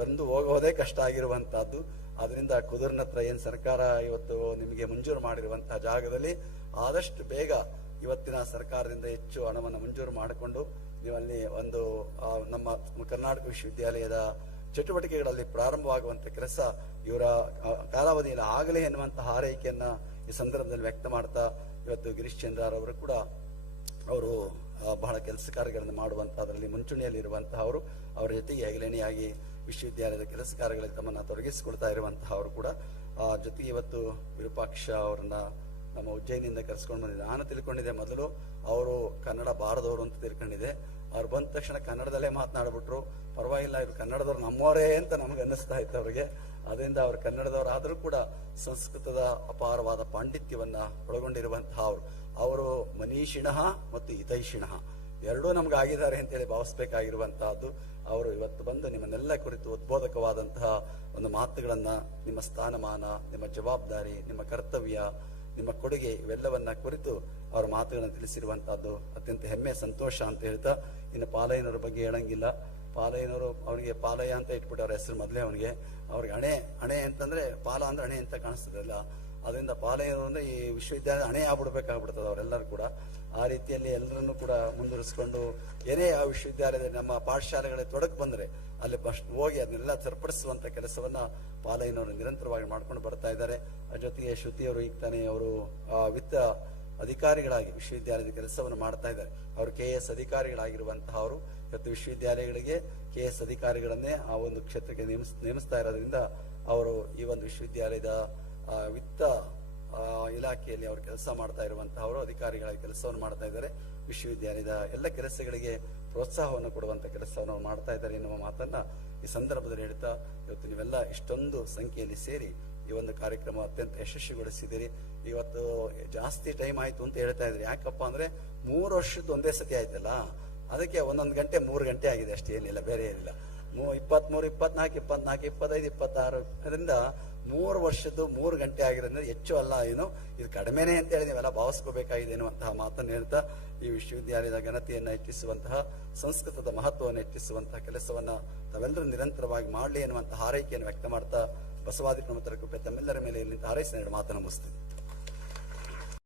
ಬಂದು ಹೋಗೋದೇ ಕಷ್ಟ ಆಗಿರುವಂತಹದ್ದು. ಅದರಿಂದ ಕುದುರ್ನ ಹತ್ರ ಏನ್ ಸರ್ಕಾರ ಇವತ್ತು ನಿಮಗೆ ಮಂಜೂರು ಮಾಡಿರುವಂತಹ ಜಾಗದಲ್ಲಿ ಆದಷ್ಟು ಬೇಗ ಇವತ್ತಿನ ಸರ್ಕಾರದಿಂದ ಹೆಚ್ಚು ಹಣವನ್ನು ಮಂಜೂರು ಮಾಡಿಕೊಂಡು ನೀವಲ್ಲಿ ಒಂದು ನಮ್ಮ ಕರ್ನಾಟಕ ವಿಶ್ವವಿದ್ಯಾಲಯದ ಚಟುವಟಿಕೆಗಳಲ್ಲಿ ಪ್ರಾರಂಭವಾಗುವಂತ ಕೆಲಸ ಇವರ ಕಾಲಾವಧಿಯಲ್ಲಿ ಆಗಲೇ ಎನ್ನುವಂತಹ ಹಾರೈಕೆಯನ್ನ ಈ ಸಂದರ್ಭದಲ್ಲಿ ವ್ಯಕ್ತ ಮಾಡ್ತಾ, ಇವತ್ತು ಗಿರೀಶ್ ಚಂದ್ರ ಅವರು ಕೂಡ ಅವರು ಬಹಳ ಕೆಲಸ ಕಾರ್ಯಗಳನ್ನು ಮಾಡುವಂತಹದ್ರಲ್ಲಿ ಮುಂಚೂಣಿಯಲ್ಲಿ ಇರುವಂತಹ ಅವರು, ಅವರ ಜೊತೆಗೆ ಹೆಗಲೆಣೆಯಾಗಿ ವಿಶ್ವವಿದ್ಯಾಲಯದ ಕೆಲಸ ಕಾರ್ಯಗಳಲ್ಲಿ ತಮ್ಮನ್ನ ತೊಡಗಿಸಿಕೊಳ್ತಾ ಇರುವಂತಹ ಅವರು ಕೂಡ ಜೊತೆಗೆ ಇವತ್ತು ವಿರೂಪಾಕ್ಷ ಅವರನ್ನ ನಮ್ಮ ಉಜ್ಜಯಿನಿಂದ ಕರೆಸ್ಕೊಂಡು ಬಂದಿದ್ದೆ. ನಾನು ತಿಳ್ಕೊಂಡಿದ್ದೆ ಮೊದಲು ಅವರು ಕನ್ನಡ ಬಾರದವರು ಅಂತ ತಿಳ್ಕೊಂಡಿದ್ದೆ. ಅವ್ರು ಬಂದ ತಕ್ಷಣ ಕನ್ನಡದಲ್ಲೇ ಮಾತನಾಡ್ಬಿಟ್ರು. ಪರವಾಗಿಲ್ಲ, ಇವ್ರು ಕನ್ನಡದವ್ರು ನಮ್ಮವರೇ ಅಂತ ನಮ್ಗೆ ಅನ್ನಿಸ್ತಾ ಇತ್ತು ಅವ್ರಿಗೆ. ಅದರಿಂದ ಅವ್ರು ಕನ್ನಡದವರಾದ್ರೂ ಕೂಡ ಸಂಸ್ಕೃತದ ಅಪಾರವಾದ ಪಾಂಡಿತ್ಯವನ್ನ ಒಳಗೊಂಡಿರುವಂತಹ ಅವರು ಮನೀಷಿಣಃ ಮತ್ತು ಹಿತೈಷಿಣಃ ಎರಡೂ ನಮ್ಗೆ ಆಗಿದ್ದಾರೆ ಅಂತೇಳಿ ಭಾವಿಸ್ಬೇಕಾಗಿರುವಂತಹದ್ದು. ಅವರು ಇವತ್ತು ಬಂದು ನಿಮ್ಮನ್ನೆಲ್ಲ ಕುರಿತು ಉದ್ಬೋಧಕವಾದಂತಹ ಒಂದು ಮಾತುಗಳನ್ನ, ನಿಮ್ಮ ಸ್ಥಾನಮಾನ, ನಿಮ್ಮ ಜವಾಬ್ದಾರಿ, ನಿಮ್ಮ ಕರ್ತವ್ಯ, ನಿಮ್ಮ ಕೊಡುಗೆ ಇವೆಲ್ಲವನ್ನ ಕುರಿತು ಅವರ ಮಾತುಗಳನ್ನು ತಿಳಿಸಿರುವಂತಹದ್ದು ಅತ್ಯಂತ ಹೆಮ್ಮೆ, ಸಂತೋಷ ಅಂತ ಹೇಳ್ತಾ, ಇನ್ನು ಪಾಲಯ್ಯನವರ ಬಗ್ಗೆ ಹೇಳಂಗಿಲ್ಲ. ಪಾಲಯ್ಯನವರು ಅವರಿಗೆ ಪಾಲಯ್ಯ ಅಂತ ಇಟ್ಬಿಟ್ಟು ಅವ್ರ ಹೆಸರು ಮೊದಲೇ ಅವ್ರಿಗೆ ಅಣೆ ಅಂತಂದ್ರೆ ಪಾಲ ಅಂದ್ರೆ ಅಣೆ ಅಂತ ಕಾಣಿಸ್ತದಲ್ಲ, ಅದರಿಂದ ಪಾಲಯ್ಯನವರು ಅಂದ್ರೆ ಈ ವಿಶ್ವವಿದ್ಯಾಲಯ ಅಣೆ ಆಗ್ಬಿಡ್ಬೇಕಾಗ್ಬಿಡ್ತದೆ ಅವರೆಲ್ಲರೂ ಕೂಡ. ಆ ರೀತಿಯಲ್ಲಿ ಎಲ್ಲರನ್ನೂ ಕೂಡ ಮುಂದುವರಿಸಿಕೊಂಡು ಏನೇ ಆ ವಿಶ್ವವಿದ್ಯಾಲಯದಲ್ಲಿ ನಮ್ಮ ಪಾಠಶಾಲೆಗಳಿಗೆ ತೊಡಕ್ ಬಂದ್ರೆ ಅಲ್ಲಿ ಫಸ್ಟ್ ಹೋಗಿ ಅದನ್ನೆಲ್ಲ ಸರಿಪಡಿಸುವಂತ ಕೆಲಸವನ್ನ ಪಾಲಯ್ಯನವರು ನಿರಂತರವಾಗಿ ಮಾಡ್ಕೊಂಡು ಬರ್ತಾ ಇದ್ದಾರೆ. ಅದ್ರ ಜೊತೆಗೆ ಶ್ರುತಿಯವರು ಈಗ ತಾನೇ ಅವರು ವಿತ್ತ ಅಧಿಕಾರಿಗಳಾಗಿ ವಿಶ್ವವಿದ್ಯಾಲಯದ ಕೆಲಸವನ್ನು ಮಾಡ್ತಾ ಇದ್ದಾರೆ. ಅವರು KS ಅಧಿಕಾರಿಗಳಾಗಿರುವಂತಹ ಅವರು ಇವತ್ತು ವಿಶ್ವವಿದ್ಯಾಲಯಗಳಿಗೆ KS ಅಧಿಕಾರಿಗಳನ್ನೇ ಆ ಒಂದು ಕ್ಷೇತ್ರಕ್ಕೆ ನೇಮಿಸ್ತಾ ಇರೋದ್ರಿಂದ ಅವರು ಈ ಒಂದು ವಿಶ್ವವಿದ್ಯಾಲಯದ ವಿತ್ತ ಇಲಾಖೆಯಲ್ಲಿ ಅವರು ಕೆಲಸ ಮಾಡ್ತಾ ಇರುವಂತಹ ಅಧಿಕಾರಿಗಳಾಗಿ ಕೆಲಸವನ್ನು ಮಾಡ್ತಾ ಇದ್ದಾರೆ. ವಿಶ್ವವಿದ್ಯಾಲಯದ ಎಲ್ಲ ಕೆಲಸಗಳಿಗೆ ಪ್ರೋತ್ಸಾಹವನ್ನು ಕೊಡುವಂತ ಕೆಲಸವನ್ನು ಮಾಡ್ತಾ ಇದ್ದಾರೆ ಎನ್ನುವ ಮಾತನ್ನ ಈ ಸಂದರ್ಭದಲ್ಲಿ ಹೇಳ್ತಾ, ಇವತ್ತು ನೀವೆಲ್ಲ ಇಷ್ಟೊಂದು ಸಂಖ್ಯೆಯಲ್ಲಿ ಸೇರಿ ಈ ಒಂದು ಕಾರ್ಯಕ್ರಮ ಅತ್ಯಂತ ಯಶಸ್ವಿಗೊಳಿಸಿದ್ದೀರಿ. ಇವತ್ತು ಜಾಸ್ತಿ ಟೈಮ್ ಆಯ್ತು ಅಂತ ಹೇಳ್ತಾ ಇದ್ರಿ. ಯಾಕಪ್ಪ ಅಂದ್ರೆ 3 ವರ್ಷದ್ದು ಒಂದೇ ಸತಿ ಆಯ್ತಲ್ಲ, ಅದಕ್ಕೆ 1 ಗಂಟೆ 3 ಗಂಟೆ ಆಗಿದೆ ಅಷ್ಟೇ, ಏನಿಲ್ಲ, ಬೇರೆ ಏನಿಲ್ಲ. 23, 24, 25, 26 ಅದರಿಂದ 3 ವರ್ಷದ್ದು 3 ಗಂಟೆ ಆಗಿರೋದ್ರಿಂದ ಹೆಚ್ಚು ಅಲ್ಲ, ಏನು ಇದು ಕಡಿಮೆನೆ ಅಂತ ಹೇಳಿ ನೀವೆಲ್ಲ ಭಾವಿಸ್ಕೋಬೇಕಾಗಿದೆ ಎನ್ನುವಂತಹ ಮಾತನ್ನು ಹೇಳ್ತಾ, ಈ ವಿಶ್ವವಿದ್ಯಾಲಯದ ಘನತೆಯನ್ನು ಹೆಚ್ಚಿಸುವಂತಹ, ಸಂಸ್ಕೃತದ ಮಹತ್ವವನ್ನು ಹೆಚ್ಚಿಸುವಂತಹ ಕೆಲಸವನ್ನ ತಾವೆಲ್ಲರೂ ನಿರಂತರವಾಗಿ ಮಾಡಲಿ ಎನ್ನುವಂತಹ ಹಾರೈಕೆಯನ್ನು ವ್ಯಕ್ತ ಮಾಡ್ತಾ, ಬಸವಾದಿ ಪ್ರಮುಖರ ಕೃಪೆ ತಮ್ಮೆಲ್ಲರ ಮೇಲೆ ಇಲ್ಲಿಂದ ಹಾರೈಸಿ ಮಾತನ್ನು ಮುಗಿಸ್ತೀನಿ.